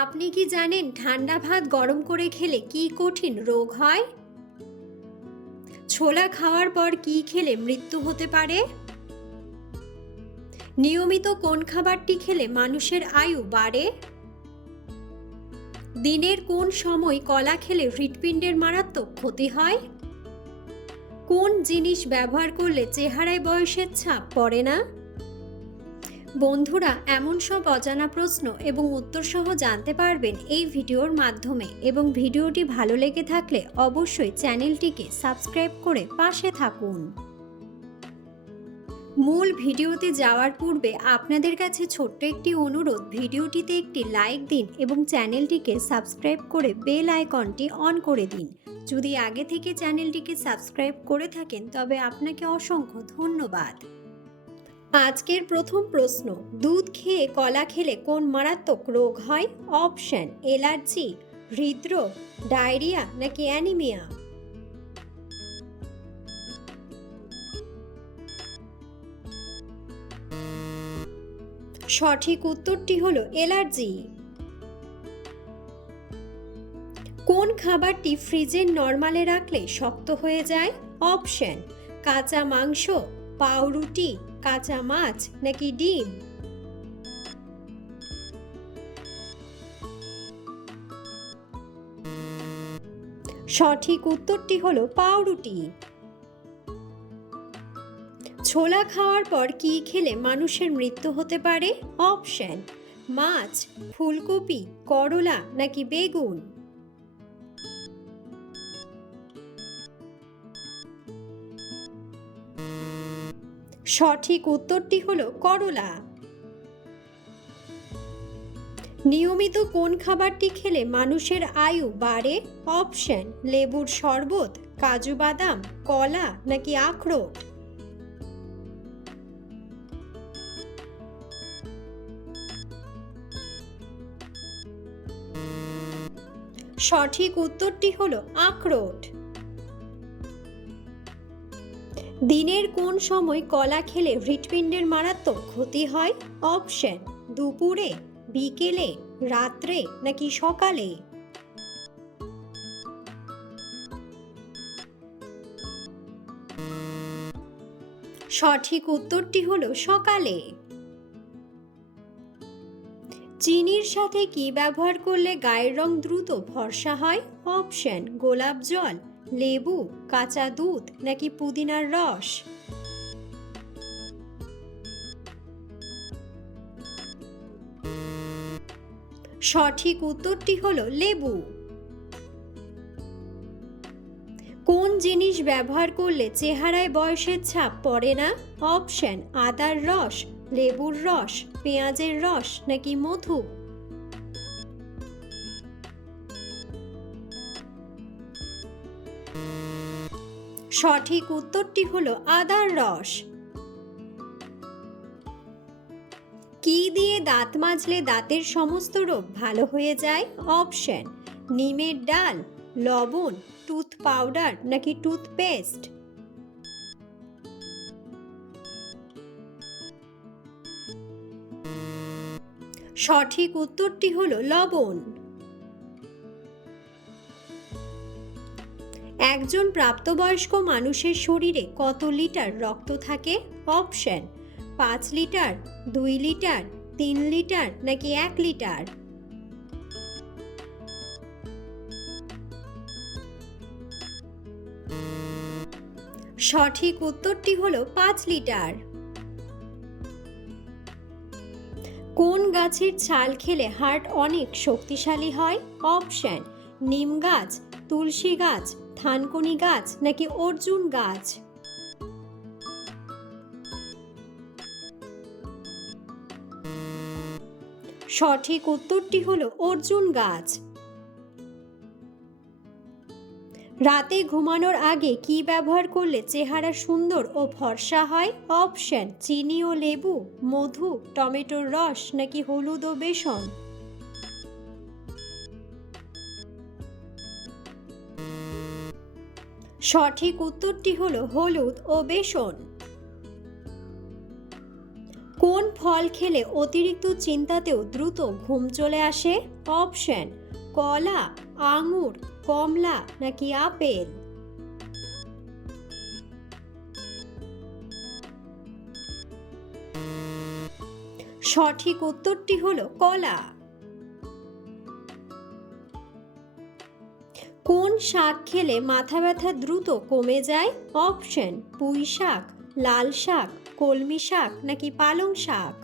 আপনি কি জানেন ঠান্ডা ভাত গরম করে খেলে কি কঠিন রোগ হয়? ছোলা খাওয়ার পর কি খেলে মৃত্যু হতে পারে? নিয়মিত কোন খাবারটি খেলে মানুষের আয়ু বাড়ে? দিনের কোন সময় কলা খেলে হৃৎপিণ্ডের মারাত্মক ক্ষতি হয়? কোন জিনিস ব্যবহার করলে চেহারায় বয়সের ছাপ পড়ে না? বন্ধুরা, এমন সব অজানা প্রশ্ন এবং উত্তর সহ জানতে পারবেন এই ভিডিওর মাধ্যমে, এবং ভিডিওটি ভালো লেগে থাকলে অবশ্যই চ্যানেলটিকে সাবস্ক্রাইব করে পাশে থাকুন। মূল ভিডিওতে যাওয়ার পূর্বে আপনাদের কাছে ছোট্ট একটি অনুরোধ, ভিডিওটিতে একটি লাইক দিন এবং চ্যানেলটিকে সাবস্ক্রাইব করে বেল আইকনটি অন করে দিন। যদি আগে থেকে চ্যানেলটিকে সাবস্ক্রাইব করে থাকেন তবে আপনাকে অসংখ্য ধন্যবাদ। আজকের প্রথম প্রশ্ন, দুধ খেয়ে কলা খেলে কোন মারাত্মক রোগ হয়? অপশন: অ্যালার্জি, হৃদরোগ, ডায়রিয়া নাকি অ্যানিমিয়া? সঠিক উত্তরটি হলো অ্যালার্জি। কোন খাবারটি ফ্রিজের নরমালে রাখলে শক্ত হয়ে যায়? অপশন: কাঁচা মাংস, পাউরুটি, কাঁচা মাছ নাকি ডিম? সঠিক উত্তরটি হলো পাউরুটি। ছোলা খাওয়ার পর কি খেলে মানুষের মৃত্যু হতে পারে? অপশন: মাছ, ফুলকপি, করলা নাকি বেগুন? সঠিক উত্তরটি হলো করলা। নিয়মিত কোন খাবারটি খেলে মানুষের আয়ু বাড়ে? অপশন: লেবুর শরবত, কাজু বাদাম, কলা নাকি আখরোট? সঠিক উত্তরটি হলো আখরোট। দিনের কোন সময় কলা খেলে হৃৎপিণ্ডের মারাত্মক ক্ষতি হয়? অপশন: দুপুরে, বিকেলে, রাত্রে নাকি সকালে? সঠিক উত্তরটি হলো সকালে। চিনির সাথে কি ব্যবহার করলে গায়ের রং দ্রুত ফর্সা হয়? অপশন: গোলাপ জল, লেবু, কাঁচা দুধ নাকি পুদিনার রস? সঠিক উত্তরটি হলো লেবু। কোন জিনিস ব্যবহার করলে চেহারায় বয়সের ছাপ পড়ে না? অপশন: আদার রস, লেবুর রস, পেঁয়াজের রস নাকি মধু? সঠিক উত্তরটি হলো আদার রস। কি দিয়ে দাঁত মাজলে দাঁতের সমস্ত রোগ ভালো হয়ে যায়? অপশন: নিমের ডাল, লবণ, টুথ পাউডার নাকি টুথপেস্ট? সঠিক উত্তরটি হলো লবণ। একজন প্রাপ্তবয়স্ক মানুষের শরীরে কত লিটার রক্ত থাকে? অপশন: 5 লিটার, 2 লিটার, 3 লিটার নাকি 1 লিটার? সঠিক উত্তরটি হলো 5 লিটার। কোন গাছের ছাল খেলে হার্ট অনেক শক্তিশালী হয়? অপশন: নিম গাছ, তুলসী গাছ, থানকুনি গাছ নাকি অর্জুন গাছ? সঠিক উত্তরটি হলো অর্জুন গাছ। রাতে ঘুমানোর আগে কি ব্যবহার করলে চেহারা সুন্দর ও ফর্সা হয়? অপশন: চিনি ও লেবু, মধু, টমেটোর রস নাকি হলুদ ও বেসন? সঠিক উত্তরটি হলো হলুদ ও বেসন। কোন ফল খেলে অতিরিক্ত চিন্তাতেও দ্রুত ঘুম চলে আসে? অপশন: কলা, আঙুর, কমলা নাকি আপেল। সঠিক উত্তরটি হলো কলা। কোন শাক খেলে মাথা ব্যথা দ্রুত কমে যায়? অপশন: পুঁই শাক, লাল শাক, কলমি শাক নাকি পালং শাক।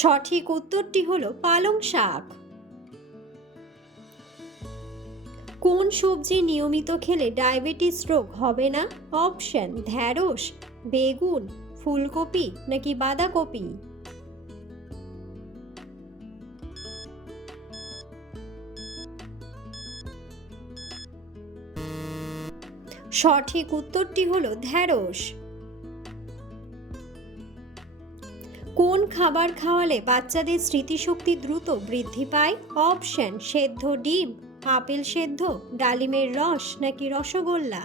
সঠিক উত্তরটি হলো পালং শাক। কোন সবজি নিয়মিত খেলে ডায়াবেটিস রোগ হবে না? অপশন: ঢ্যাঁড়স, বেগুন, ফুলকপি নাকি বাঁধাকপি। সঠিক উত্তরটি হলো ঢ্যাঁড়স। কোন খাবার খাওয়ালে বাচ্চাদের স্মৃতিশক্তি দ্রুত বৃদ্ধি পায়? অপশন: সেদ্ধ ডিম, আপেল সেদ্ধ, ডালিমের রস নাকি রসগোল্লা।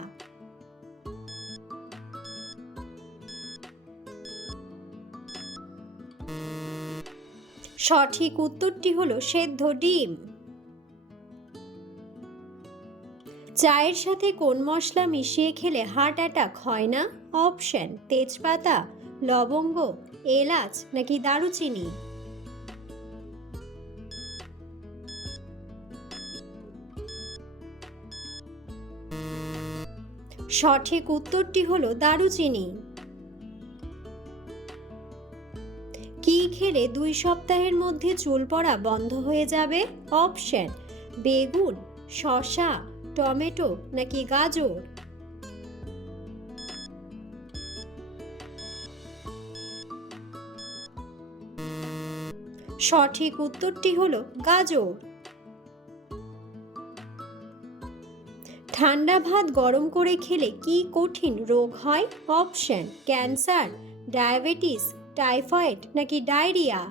সঠিক উত্তরটি হলো সেদ্ধ ডিম। চায়ের সাথে কোন মশলা মিশিয়ে খেলে হার্ট অ্যাটাক হয় না? অপশন: তেজপাতা, লবঙ্গ, এলাচ নাকি দারুচিনি। সঠিক উত্তরটি হলো দারুচিনি। কি খেলে 2 সপ্তাহের মধ্যে চুল পড়া বন্ধ হয়ে যাবে? অপশন: বেগুন, শসা, টমেটো নাকি গাজর। সঠিক উত্তরটি হলো গাজর। ঠান্ডা ভাত গরম করে খেলে কি কঠিন রোগ হয়? অপশন: ক্যান্সার, ডায়াবেটিস, টাইফয়েড নাকি ডায়রিয়া।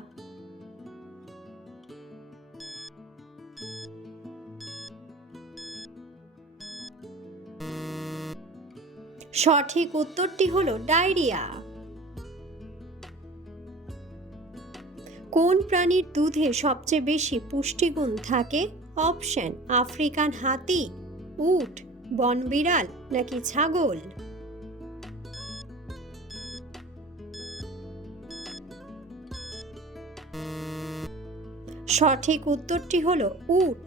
সঠিক উত্তরটি হলো ডায়রিয়া। কোন প্রাণীর দুধে সবচেয়ে বেশি পুষ্টিগুণ থাকে? অপশন: আফ্রিকান হাতি, উট, বনবিড়াল নাকি ছাগল। সঠিক উত্তরটি হলো উট।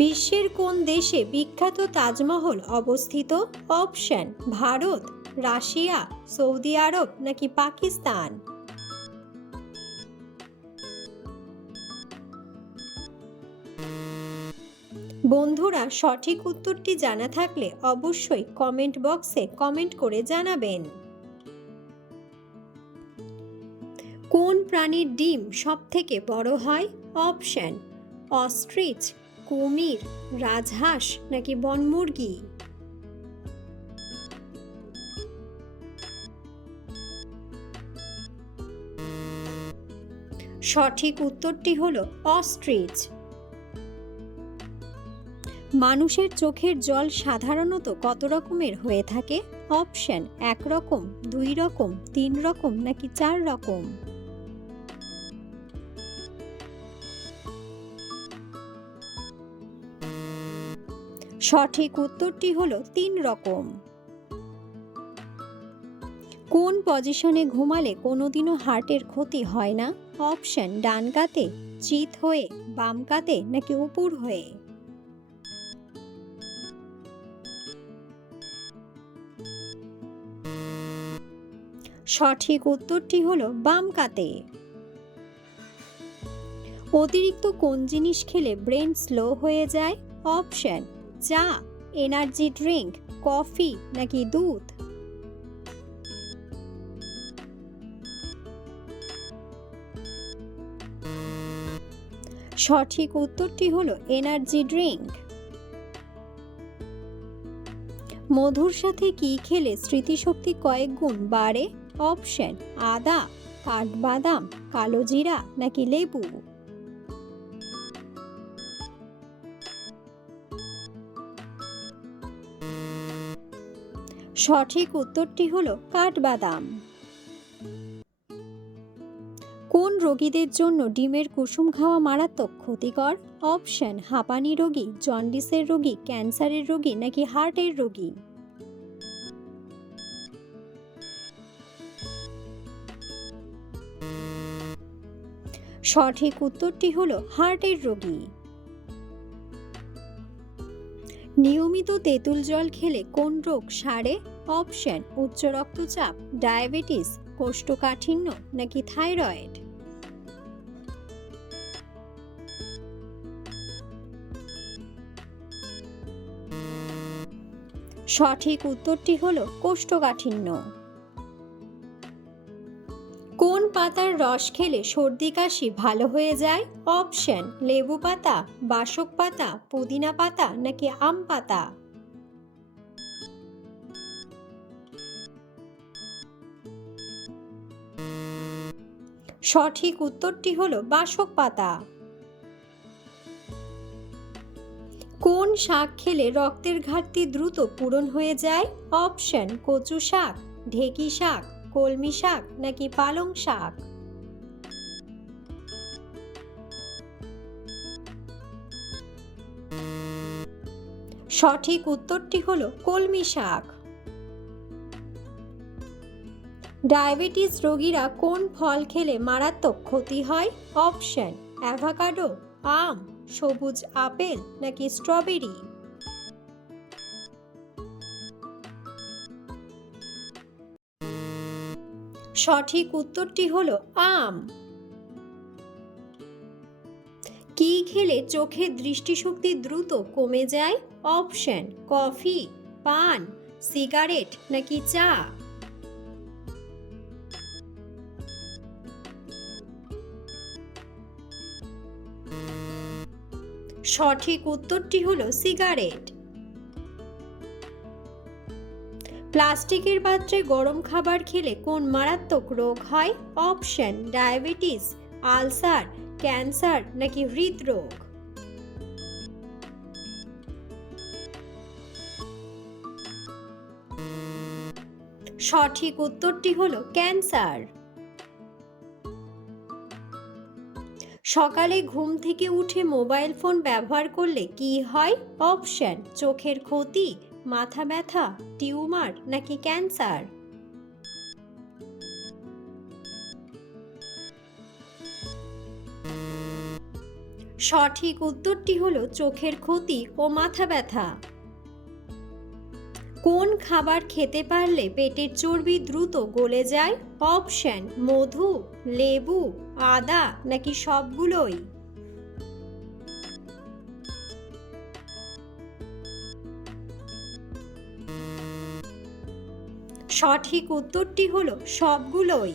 বিশ্বের কোন দেশে বিখ্যাত তাজমহল অবস্থিত? অপশন: ভারত, রাশিয়া, সৌদি আরব নাকি পাকিস্তান। বন্ধুরা, সঠিক উত্তরটি জানা থাকলে অবশ্যই কমেন্ট বক্সে কমেন্ট করে জানাবেন। কোন প্রাণীর ডিম সবথেকে বড় হয়? অপশন: অস্ট্রিচ, কুমির, রাজহাঁস নাকি বনমুরগি। সঠিক উত্তরটি হলো অস্ট্রিচ। মানুষের চোখের জল সাধারণত কত রকমের হয়ে থাকে? অপশন: 1 রকম, 2 রকম, 3 রকম নাকি 4 রকম। সঠিক উত্তরটি হলো 3 রকম। কোন পজিশনে ঘুমালে কোনোদিনও হার্টের ক্ষতি হয় না? অপশন: ডান কাতে, চিত হয়ে, বাম কাতে নাকি উপর হয়ে। সঠিক উত্তরটি হলো বাম কাতে। অতিরিক্ত কোন জিনিস খেলে ব্রেন স্লো হয়ে যায়? অপশন: চা, এনার্জি ড্রিঙ্ক, কফি নাকি দুধ। সঠিক উত্তরটি হলো এনার্জি ড্রিঙ্ক। মধুর সাথে কি খেলে স্মৃতিশক্তি কয়েক গুণ বাড়ে? অপশন: আদা, কাঠবাদাম, কালোজিরা নাকি লেবু। সঠিক উত্তরটি হলো কাঠবাদাম। কোন রোগীদের জন্য ডিমের কুসুম খাওয়া মারাত্মক ক্ষতিকর? অপশন: হাঁপানি রোগী, জন্ডিসের রোগী, ক্যান্সারের রোগী নাকি হার্টের রোগী। সঠিক উত্তরটি হলো হার্টের রোগী। নিয়মিত তেঁতুল জল খেলে কোন রোগ সারে? অপশন: উচ্চ রক্তচাপ, ডায়াবেটিস, কোষ্ঠকাঠিন্য নাকি থাইরয়েড। সঠিক উত্তরটি হলো কোষ্ঠকাঠিন্য। কোন পাতার রস খেলে সর্দি কাশি ভালো হয়ে যায়? অপশন: লেবু পাতা, বাসক পাতা, পুদিনা পাতা নাকি আম পাতা। সঠিক উত্তরটি হলো বাসক পাতা। কোন শাক খেলে রক্তের ঘাটতি দ্রুত পূরণ হয়ে যায়? অপশন: কচু শাক, ঢেঁকি শাক, কলমি শাক নাকি পালং শাক। সঠিক উত্তরটি হলো কলমি শাক। ডায়াবেটিস রোগীরা কোন ফল খেলে মারাত্মক ক্ষতি হয়? অপশন: অ্যাভোকাডো, আম, সবুজ আপেল নাকি স্ট্রবেরি। সঠিক উত্তরটি হলো আম। কি খেলে চোখের দৃষ্টিশক্তি দ্রুত কমে যায়? অপশন: কফি, পান, সিগারেট নাকি চা। সঠিক উত্তরটি হলো সিগারেট। প্লাস্টিকের পাত্রে গরম খাবার খেলে কোন মারাত্মক রোগ হয়? অপশন: ডায়াবেটিস, আলসার, ক্যান্সার নাকি হৃদরোগ। সঠিক উত্তরটি হলো ক্যান্সার। সকালে ঘুম থেকে উঠে মোবাইল ফোন ব্যবহার করলে কি হয়? অপশন: চোখের ক্ষতি, মাথা ব্যথা, টিউমার নাকি ক্যান্সার। সঠিক উত্তরটি হলো চোখের ক্ষতি ও মাথা ব্যথা। কোন খাবার খেতে পারলে পেটের চর্বি দ্রুত গলে যায়? অপশন: মধু, লেবু, আদা নাকি সবগুলোই। সঠিক উত্তরটি হলো সবগুলোই।